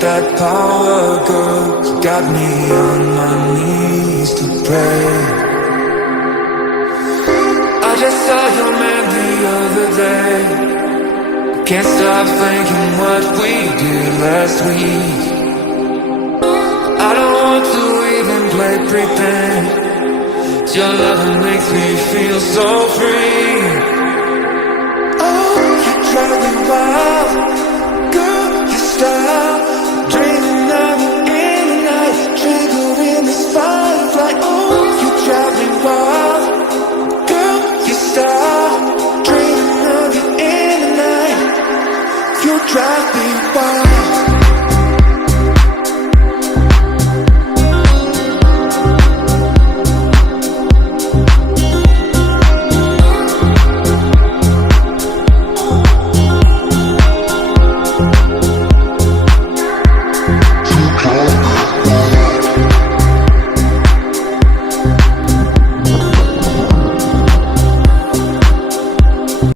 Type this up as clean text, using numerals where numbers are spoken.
that power, girl. You got me on my knees to pray. I just saw your man the other day. Can't stop thinking what we did last week. I don't want to even play pretend. Your love makes me feel so free.